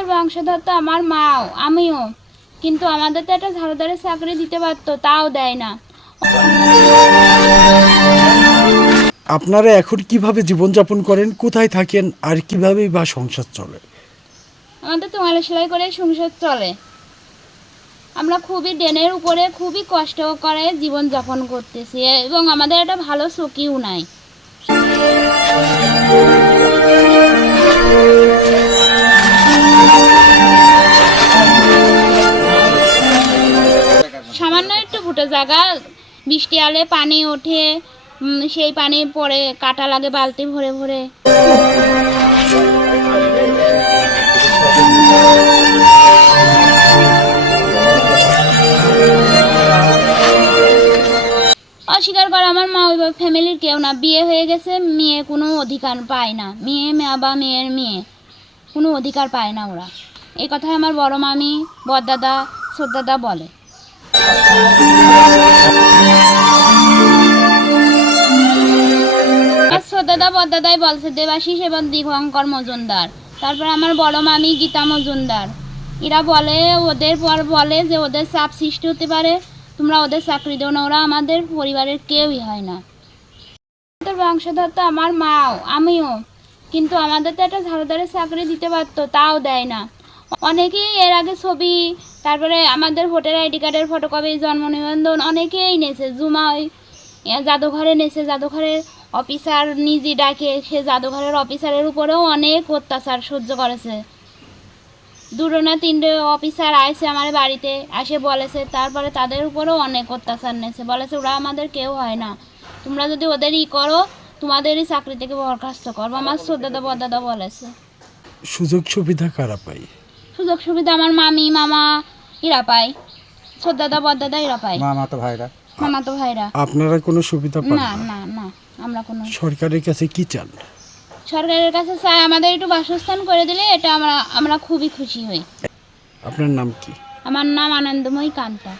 আমাদের বংশধর তো আমার মাও আমিও, কিন্তু আমাদের তো একটা ঝাড়ুদারের চাকরি দিতে পারতো, তাও দেয় না। আপনারা এখন কিভাবে জীবনযাপন করেন, কোথায় থাকেন, আর কিভাবেই বা সংসার চলে? আমাদের তো মালা সেলাই করে সংসার চলে। আমরা খুবই ডেনের উপরে খুবই কষ্ট করে জীবনযাপন করতেছি, এবং আমাদের একটা ভালো চকিও নাই। সামান্য একটু ফুটে জায়গা, বৃষ্টি আলে পানি ওঠে, সেই পানি পরে কাটা লাগে বালতি ভরে ভরে। অস্বীকার করে আমার মা, ওই ফ্যামিলির কেউ না, বিয়ে হয়ে গেছে, মেয়ে কোনো অধিকার পায় না, মেয়ে বা মেয়ের মেয়ে কোনো অধিকার পায় না ওরা। এই কথাই আমার বড় মামি, বড়দাদা, ছোটদাদা বলে। আমার ছোটদাদা বড়দাদাই বলছে, দেবাশিস এবং দিগঙ্কর মজুমদার, তারপর আমার বড় মামি গীতা মজুমদার, এরা বলে, ওদের পর বলে যে ওদের চাপ সৃষ্টি হতে পারে, তোমরা ওদের চাকরি দেও না, ওরা আমাদের পরিবারের কেউই হয় না। আমাদের বংশধর তো আমার মাও আমিও, কিন্তু আমাদের তো একটা ঝাড়ুদারের চাকরি দিতে পারতো, তাও দেয় না। অনেকেই এর আগে ছবি, তারপরে আমাদের ভোটার আইডি কার্ডের ফটোকপি, জন্ম নিবন্ধন অনেকেই নেছে, জুমাই জাদুঘরে নেছে, জাদুঘরের অফিসার নিজে ডাকে, সে জাদুঘরের অফিসারের উপরেও অনেক অত্যাচার সহ্য করেছে। দুটো না তিনটে অফিসার আসে আমার বাড়িতে, আসে বলেছে, তারপরে তাদের উপরেও অনেক অত্যাচার নেছে, বলেছে ওরা আমাদের কেউ হয় না, তোমরা যদি ওদের করো তোমাদেরই চাকরি থেকে বরখাস্ত করবো। আমার ছোটদাদা বড়দাদা বলেছে। সুযোগ সুবিধা কারা পায়? সুযোগ সুবিধা আমার মামি মামা এরা পায়, ছোটদাদা বড়দাদা এরা পায়, মামাতো ভাইরা। আপনারা কোনো সুবিধা পান না না? না না, আমরা কোনো। সরকারের কাছে কি চান? সরকারের কাছে চাই আমাদের একটু বাসস্থান করে দিলে এটা আমরা খুবই খুশি হই। আপনার নাম কি? আমার নাম আনন্দময়ী কান্তা।